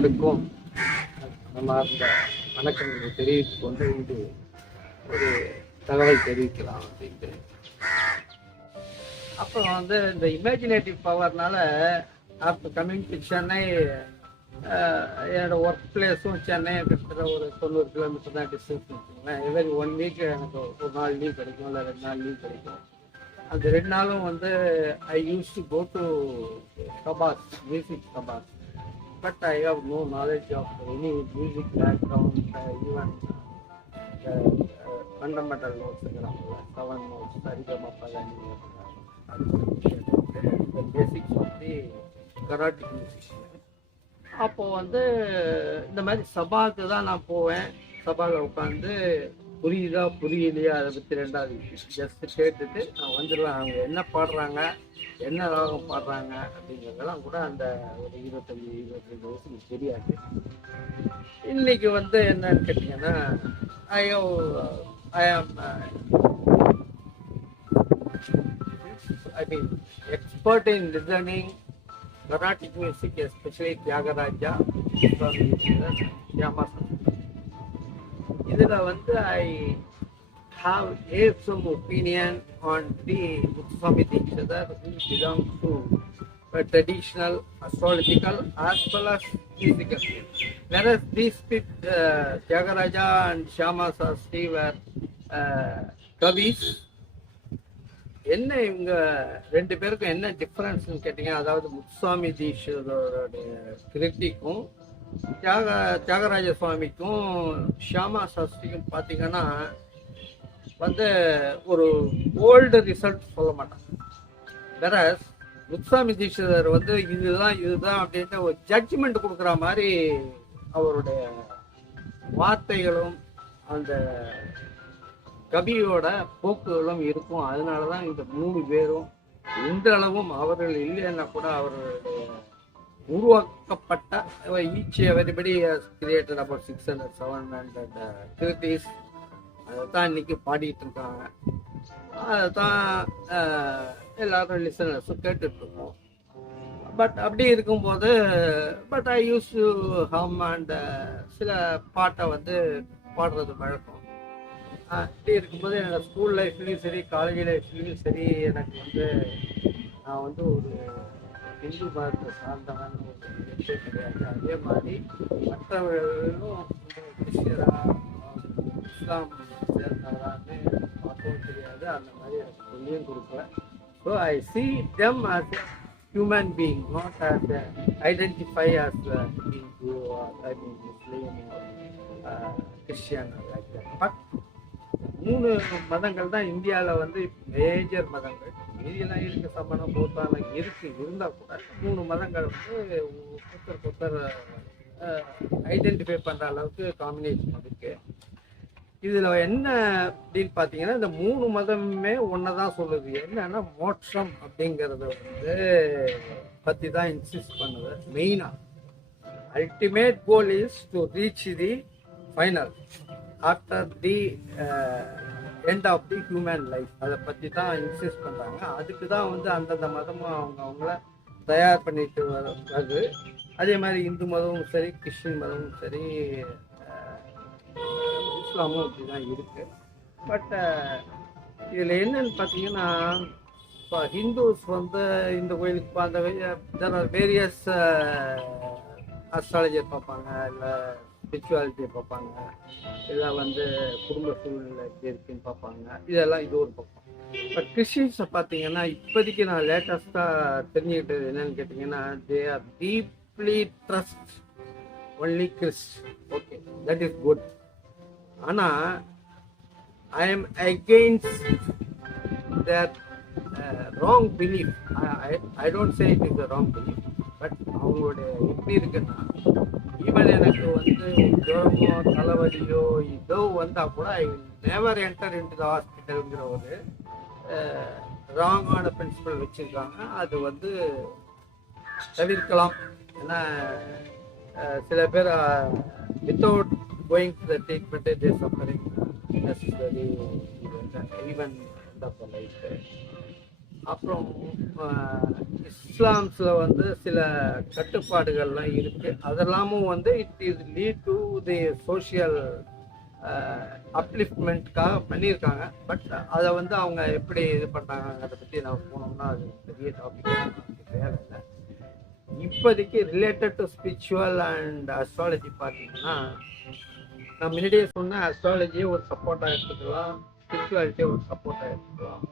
எல்லாருக்கும் மனமார்ந்த வணக்கங்களை தெரிவித்துக் கொண்டு இது ஒரு தகவல் தெரிவிக்கலாம் அப்படின்ட்டு. அப்புறம் வந்து இந்த இமேஜினேட்டிவ் பவர்னால ஆஃப்டர் கம்மிங் டு சென்னை, என்னோட ஒர்க் பிளேஸும் சென்னை கிட்டத்தட்ட ஒரு 90 கிலோமீட்டர் தான் டிஸ்டன்ஸ் வச்சுக்கோங்களேன். எவ்ரி 1 வீக் எனக்கு ஒரு நாள் லீவ் கிடைக்கும், இல்லை 2 நாள் லீவ் கிடைக்கும். அந்த 2 நாளும் வந்து I use to go to கபாஸ், மியூசிக் கபாஸ். But I have no knowledge of any music background, even fundamental நோட்ஸுங்கிறாங்கல்ல, 7 நோட்ஸ், சரிகமப்பதனி, basics of the Carnatic music. அப்போது வந்து இந்த மாதிரி சபாவுக்கு தான் நான் போவேன். சபாவில் உட்காந்து புரியுதா புரியலையா அதை பற்றி ரெண்டாவது ஜஸ்ட் கேட்டுட்டு நான் வந்துடுவேன். அவங்க என்ன பாடுறாங்க, என்ன ராகம் பாடுறாங்க அப்படிங்கிறதெல்லாம் கூட அந்த ஒரு 25 வயசுக்கு தெரியாது. இன்னைக்கு வந்து என்னன்னு கேட்டிங்கன்னா, ஐ ஆம் expert in listening Carnatic music, especially Tyagaraja, இதில் வந்து I have some opinion on the Muthuswami Dikshidhar, who belongs to a traditional astrological as well as musical. Whereas these people, Tyagaraja and Shyama Sastri were kavis. என்ன இவங்க 2 பேருக்கும் என்ன டிஃப்ரென்ஸ்னு கேட்டிங்க, அதாவது முத்துசுவாமி தீட்சிதருடைய கிருத்திக்கும் தியாகராஜ சுவாமிக்கும் ஷியாமா சாஸ்திரிக்கும் பார்த்தீங்கன்னா வந்து ஒரு ஓல்டு ரிசல்ட் சொல்ல மாட்டாங்க. வேற முத்துசுவாமி தீட்சிதர் வந்து இதுதான் அப்படின்ட்டு ஒரு ஜட்ஜ்மெண்ட் கொடுக்குற மாதிரி அவருடைய வார்த்தைகளும் அந்த கவியோட போக்குகளும் இருக்கும். அதனால தான் இந்த 3 பேரும் இன்றளவும் அவர்கள் இல்லைன்னா கூட அவர்களுடைய உருவாக்கப்பட்ட each everybody created about 600-700 kritis அதை தான் இன்னைக்கு பாடிட்டு இருக்காங்க. அதை தான் எல்லாரும் லிசனர்ஸும் கேட்டுட்டு இருக்கோம். பட் அப்படி இருக்கும்போது ஐ யூஸ் டு ஹம் அண்ட் சில பாட்டை வந்து பாடுறது வழக்கம். இப்படி இருக்கும்போது என்னோடய ஸ்கூல் லைஃப்லேயும் சரி, காலேஜ் லைஃப்லேயும் சரி, எனக்கு வந்து நான் வந்து ஒரு இந்து மதத்தை சார்ந்தவன் ஒரு விஷயம் கிடையாது. அதே மாதிரி மற்றவர்களும் கிறிஸ்டியரா இஸ்லாம் சேர்ந்தவரான்னு பார்க்கவும் தெரியாது. அந்த மாதிரி எனக்கு சொல்லியும் கொடுக்கல. So I see them as a human being, not as a identify as a Hindu or Muslim or Christian like that. But 3 மதங்கள் தான் இந்தியாவில் வந்து மேஜர் மதங்கள். மீதியெல்லாம் இருக்கு, சமணம் பௌத்தம் இருக்கு. இருந்தால் கூட 3 மதங்கள் வந்து ஒருத்தர் ஐடென்டிஃபை பண்ணுற அளவுக்கு காம்பினேஷன் இருக்கு. இதில் என்ன அப்படின்னு பார்த்தீங்கன்னா, இந்த 3 மதமுமே ஒன்றை தான் சொல்லுது. என்னன்னா மோட்சம் அப்படிங்கிறத வந்து பற்றி தான் இன்சிஸ்ட் பண்ணுது. மெயினாக ultimate goal is to reach the final after the end of the human life. அதை பற்றி தான் இன்சிஸ்ட் பண்ணுறாங்க. அதுக்கு தான் வந்து அந்தந்த மதமும் அவங்கள தயார் பண்ணிட்டு வருது. அதே மாதிரி இந்து மதமும் சரி, கிறிஸ்டின் மதமும் சரி, இஸ்லாமும் அப்படி தான் இருக்குது. பட் இதில் என்னன்னு பார்த்தீங்கன்னா, இப்போ ஹிந்துஸ் வந்து இந்த கோயிலுக்கு அந்த வேரியஸ் அஸ்ட்ராலஜர் பார்ப்பாங்க, இல்லை ஸ்பிரிச்சுவாலிட்டியை பார்ப்பாங்க, இல்லை வந்து குடும்ப சூழ்நிலை எப்படி இருக்குன்னு பார்ப்பாங்க. இதெல்லாம் இது ஒரு பக்கம். பட் கிறிஸ்டின்ஸை பார்த்தீங்கன்னா, இப்போதைக்கு நான் லேட்டஸ்ட்டாக தெரிஞ்சுக்கிட்டது என்னன்னு கேட்டிங்கன்னா, they are deeply trust only Christ. Okay, that is good. ஆனால் I am against that wrong belief. I don't say it is a wrong belief. But அவங்களுடைய எப்படி இருக்குன்னா, ஈவன் எனக்கு வந்து ஜுரமோ தலைவலியோ இதோ வந்தால் கூட I will never enter into the ஹாஸ்பிட்டலுங்கிற ஒரு ராங்கான பிரின்சிபல் வச்சுருக்காங்க. அது வந்து தவிர்க்கலாம். ஏன்னா சில பேர் without going to the treatment they suffering necessary even end of the life. அப்புறம் இஸ்லாம்ஸில் வந்து சில கட்டுப்பாடுகள்லாம் இருக்குது. அதெல்லாமும் வந்து it is lead to the social அப்லிஃப்ட்மெண்ட்காக பண்ணியிருக்காங்க. பட் அதை வந்து அவங்க எப்படி இது பண்ணாங்கிறத பற்றி நம்ம போனோம்னா அது பெரிய டாபிக் தேவையில்லை. இப்போதைக்கு related to spiritual and astrology பார்த்தீங்கன்னா, நான் முன்னாடியே சொன்னேன், அஸ்ட்ராலஜியை ஒரு சப்போர்ட்டாக எடுத்துக்கலாம், ஸ்பிரிச்சுவாலிட்டியை ஒரு சப்போர்ட்டாக எடுத்துக்கலாம்.